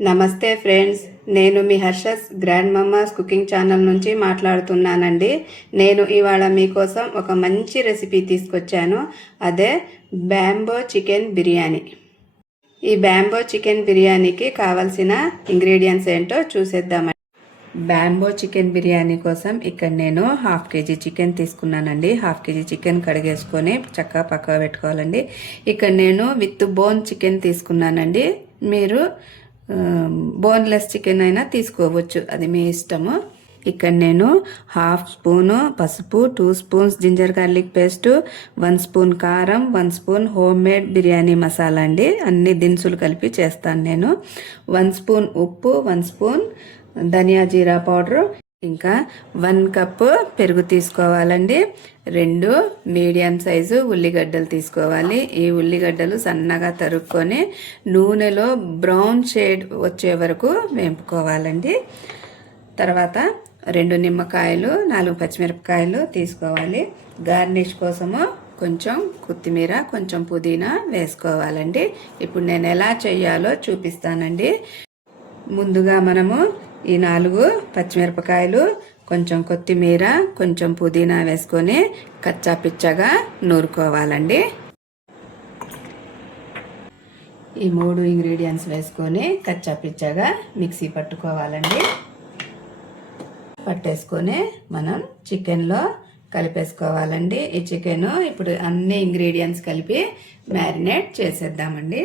నమస్తే ఫ్రెండ్స్, నేను మీ Harsha's grand mama's cooking channel నుంచి మాట్లాడుతున్నానండి. నేను ఇవాళ మీకోసం ఒక మంచి రెసిపీ తీసుకొచ్చాను. అదే బ్యాంబో చికెన్ బిర్యానీ. ఈ బ్యాంబో చికెన్ బిర్యానీకి కావాల్సిన ఇంగ్రీడియంట్స్ ఏంటో చూసేద్దామండి. బ్యాంబో చికెన్ బిర్యానీ కోసం ఇక్కడ నేను 1/2 kg చికెన్ తీసుకున్నానండి. 1/2 kg చికెన్ కడిగేసుకొని చక్కగా పక్కన పెట్టుకోవాలండి. ఇక్కడ నేను విత్ బోన్ చికెన్ తీసుకున్నానండి. మీరు బోన్లెస్ చికెన్ అయినా తీసుకోవచ్చు, అది మీ ఇష్టము. ఇక్కడ నేను 1/2 స్పూను పసుపు, 2 spoons ginger garlic paste, 1 spoon కారం, 1 spoon homemade biryani masala అండి. అన్ని దినుసులు కలిపి చేస్తాను నేను. 1 స్పూన్ ఉప్పు, 1 స్పూన్ ధనియా జీరా పౌడరు, ఇంకా 1 కప్పు పెరుగు తీసుకోవాలండి. 2 మీడియం సైజు ఉల్లిగడ్డలు తీసుకోవాలి. ఈ ఉల్లిగడ్డలు సన్నగా తరుక్కొని నూనెలో బ్రౌన్ షేడ్ వచ్చే వరకు వేపుకోవాలండి. తర్వాత 2 నిమ్మకాయలు, 4 పచ్చిమిరపకాయలు తీసుకోవాలి. గార్నిష్ కోసము కొంచెం కొత్తిమీర, కొంచెం పుదీనా వేసుకోవాలండి. ఇప్పుడు నేను ఎలా చేయాలో చూపిస్తానండి. ముందుగా మనము ఈ 4 పచ్చిమిరపకాయలు, కొంచెం కొత్తిమీర, కొంచెం పుదీనా వేసుకొని కచ్చా పిచ్చగా నూరుకోవాలండి. ఈ 3 ఇంగ్రీడియంట్స్ వేసుకొని కచ్చా పిచ్చగా మిక్సీ పట్టుకోవాలండి. పట్టేసుకొని మనం చికెన్లో కలిపేసుకోవాలండి. ఈ చికెన్ ఇప్పుడు అన్ని ఇంగ్రీడియంట్స్ కలిపి మ్యారినేట్ చేసేద్దామండి.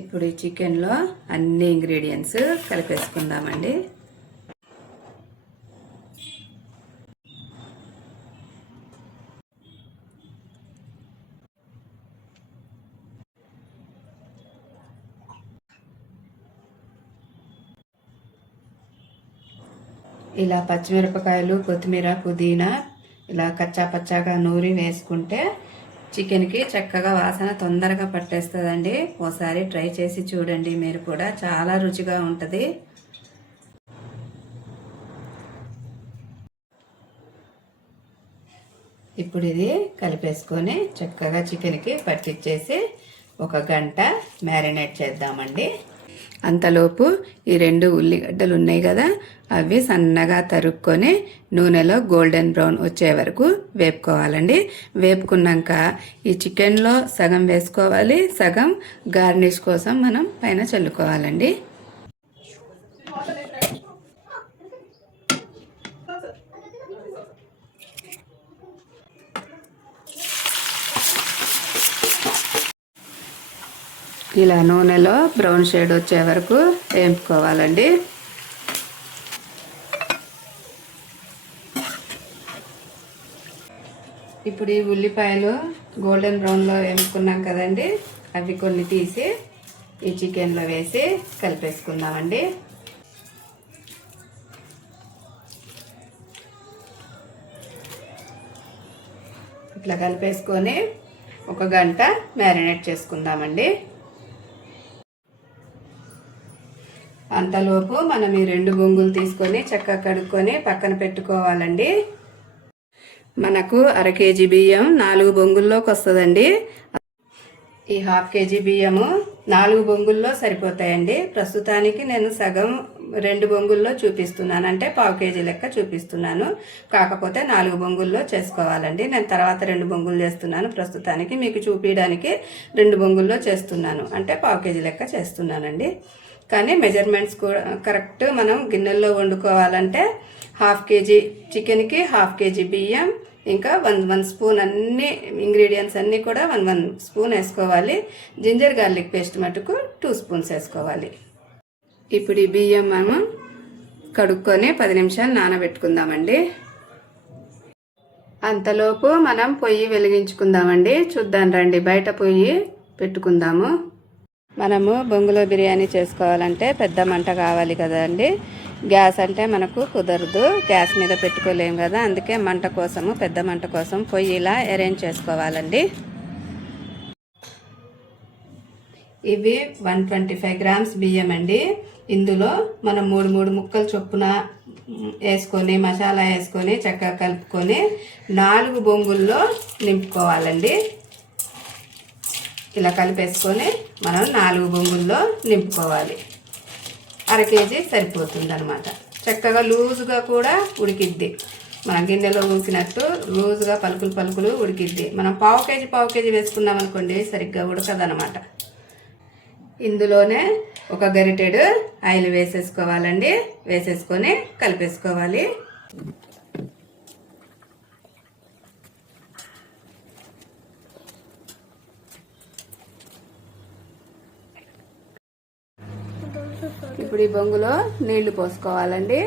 ఇప్పుడు ఈ చికెన్లో అన్ని ఇంగ్రీడియంట్స్ కలిపేసుకుందామండి. ఇలా పచ్చిమిరపకాయలు, కొత్తిమీర, పుదీనా ఇలా కచ్చా పచ్చాగా నూరి వేసుకుంటే చికెన్కి చక్కగా వాసన తొందరగా పట్టేస్తుందండి. ఓసారి ట్రై చేసి చూడండి, మీరు కూడా చాలా రుచిగా ఉంటుంది. ఇప్పుడు ఇది కలిపేసుకొని చక్కగా చికెన్కి పట్టించేసి 1 గంట మ్యారినేట్ చేద్దామండి. అంతలోపు ఈ 2 ఉల్లిగడ్డలు ఉన్నాయి కదా, అవి సన్నగా తరుక్కొని నూనెలో గోల్డెన్ బ్రౌన్ వచ్చే వరకు వేపుకోవాలండి. వేపుకున్నాక ఈ చికెన్లో సగం వేసుకోవాలి, సగం గార్నిష్ కోసం మనం పైన చల్లుకోవాలండి. ఇలా నూనెలో బ్రౌన్ షేడ్ వచ్చే వరకు వేపుకోవాలండి. ఇప్పుడు ఈ ఉల్లిపాయలు గోల్డెన్ బ్రౌన్లో వేపుకున్నాం కదండి, అవి కొన్ని తీసి ఈ చికెన్లో వేసి కలిపేసుకుందామండి. ఇట్లా కలిపేసుకొని 1 గంట మ్యారినేట్ చేసుకుందామండి. అంతలోపు మనం ఈ 2 బొంగులు తీసుకొని చక్కగా కడుక్కొని పక్కన పెట్టుకోవాలండి. మనకు 1/2 kg బియ్యం 4 బొంగుల్లోకి వస్తుందండి. ఈ 1/2 kg బియ్యము 4 బొంగుల్లో సరిపోతాయండి. ప్రస్తుతానికి నేను సగం 2 బొంగుల్లో చూపిస్తున్నాను, అంటే 1/4 kg లెక్క చూపిస్తున్నాను. కాకపోతే 4 బొంగుల్లో చేసుకోవాలండి. నేను తర్వాత 2 బొంగులు చేస్తున్నాను. ప్రస్తుతానికి మీకు చూపించడానికి 2 బొంగుల్లో చేస్తున్నాను, అంటే 1/4 kg లెక్క చేస్తున్నానండి. కానీ మెజర్మెంట్స్ కూడా కరెక్ట్. మనం గిన్నెల్లో వండుకోవాలంటే 1/2 kg చికెన్కి 1/2 kg బియ్యం, ఇంకా 1 స్పూన్ అన్ని ఇంగ్రీడియంట్స్ అన్నీ కూడా 1 స్పూన్ వేసుకోవాలి. జింజర్ గార్లిక్ పేస్ట్ మటుకు 2 స్పూన్స్ వేసుకోవాలి. ఇప్పుడు ఈ బియ్యం మనం కడుక్కొని 10 నిమిషాలు నానబెట్టుకుందామండి. అంతలోపు మనం పొయ్యి వెలిగించుకుందామండి. చూద్దాం రండి, బయట పొయ్యి పెట్టుకుందాము. మనము బొంగులో బిర్యానీ చేసుకోవాలంటే పెద్ద మంట కావాలి కదండి. గ్యాస్ అంటే మనకు కుదరదు, గ్యాస్ మీద పెట్టుకోలేము కదా. అందుకే మంట కోసము, పెద్ద మంట కోసం పొయ్యి ఇలా అరేంజ్ చేసుకోవాలండి. ఇవి 125 గ్రామ్స్ బియ్యం అండి. ఇందులో మనం 3 ముక్కలు చొప్పున వేసుకొని మసాలా వేసుకొని చక్కగా కలుపుకొని 4 బొంగుల్లో నింపుకోవాలండి. ఇలా కలిపేసుకొని మనం 4 బొంగుల్లో నింపుకోవాలి. 1/2 కేజీ సరిపోతుంది అనమాట. చక్కగా లూజుగా కూడా ఉడికిద్ది. మన గిన్నెలో ఉడికినట్టు లూజుగా పలుకులు ఉడికిద్ది. మనం పావు కేజీ వేసుకున్నాం అనుకోండి, సరిగ్గా ఉడకదనమాట. ఇందులోనే ఒక గరిటెడు ఆయిల్ వేసేసుకోవాలండి. వేసేసుకొని కలిపేసుకోవాలి. ఇప్పుడు ఈ బొంగులో నీళ్లు పోసుకోవాలండి.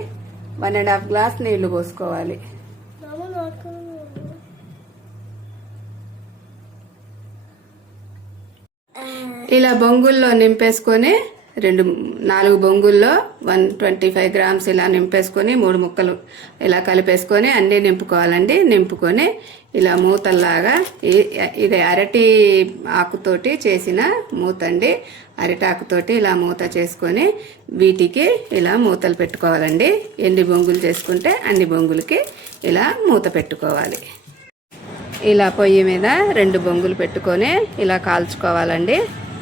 1.5 గ్లాస్ నీళ్లు పోసుకోవాలి. ఇలా బొంగుల్లో నింపేసుకొని 4 బొంగుల్లో 125 గ్రామ్స్ ఇలా నింపేసుకొని 3 ముక్కలు ఇలా కలిపేసుకొని అన్నీ నింపుకోవాలండి. నింపుకొని ఇలా మూతల్లాగా, ఇది అరటి ఆకుతోటి చేసిన మూత అండి. అరిటాకుతోటి ఇలా మూత చేసుకొని వీటికి ఇలా మూతలు పెట్టుకోవాలండి. ఎన్ని బొంగులు చేసుకుంటే అన్ని బొంగులకి ఇలా మూత పెట్టుకోవాలి. ఇలా పొయ్యి మీద 2 బొంగులు పెట్టుకొని ఇలా కాల్చుకోవాలండి.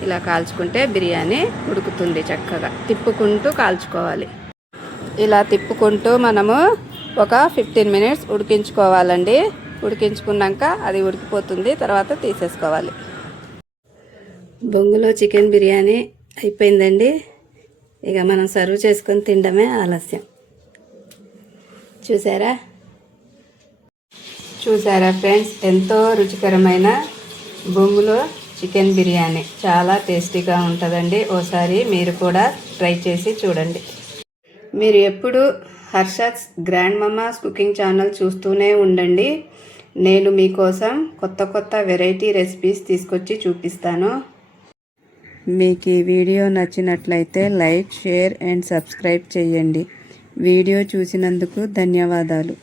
ఇలా కాల్చుకుంటే బిర్యానీ ఉడుకుతుంది చక్కగా. తిప్పుకుంటూ కాల్చుకోవాలి. ఇలా తిప్పుకుంటూ మనము ఒక 15 మినిట్స్ ఉడికించుకోవాలండి. ఉడికించుకున్నాక అది ఉడికిపోతుంది, తర్వాత తీసేసుకోవాలి. బొంగులో చికెన్ బిర్యానీ అయిపోయిందండి. ఇక మనం సర్వ్ చేసుకొని తినడమే ఆలస్యం. చూసారా ఫ్రెండ్స్, ఎంతో రుచికరమైన బొంగులో చికెన్ బిర్యానీ చాలా టేస్టీగా ఉంటుందండి. ఓసారి మీరు కూడా ట్రై చేసి చూడండి. మీరు ఎప్పుడు Harsha's grand mama's cooking channel చూస్తూనే ఉండండి. నేను మీకోసం కొత్త వెరైటీ రెసిపీస్ తీసుకొచ్చి చూపిస్తాను. మీకు ఈ వీడియో నచ్చినట్లయితే లైక్, షేర్ అండ్ సబ్స్క్రైబ్ చేయండి. వీడియో చూసినందుకు ధన్యవాదాలు.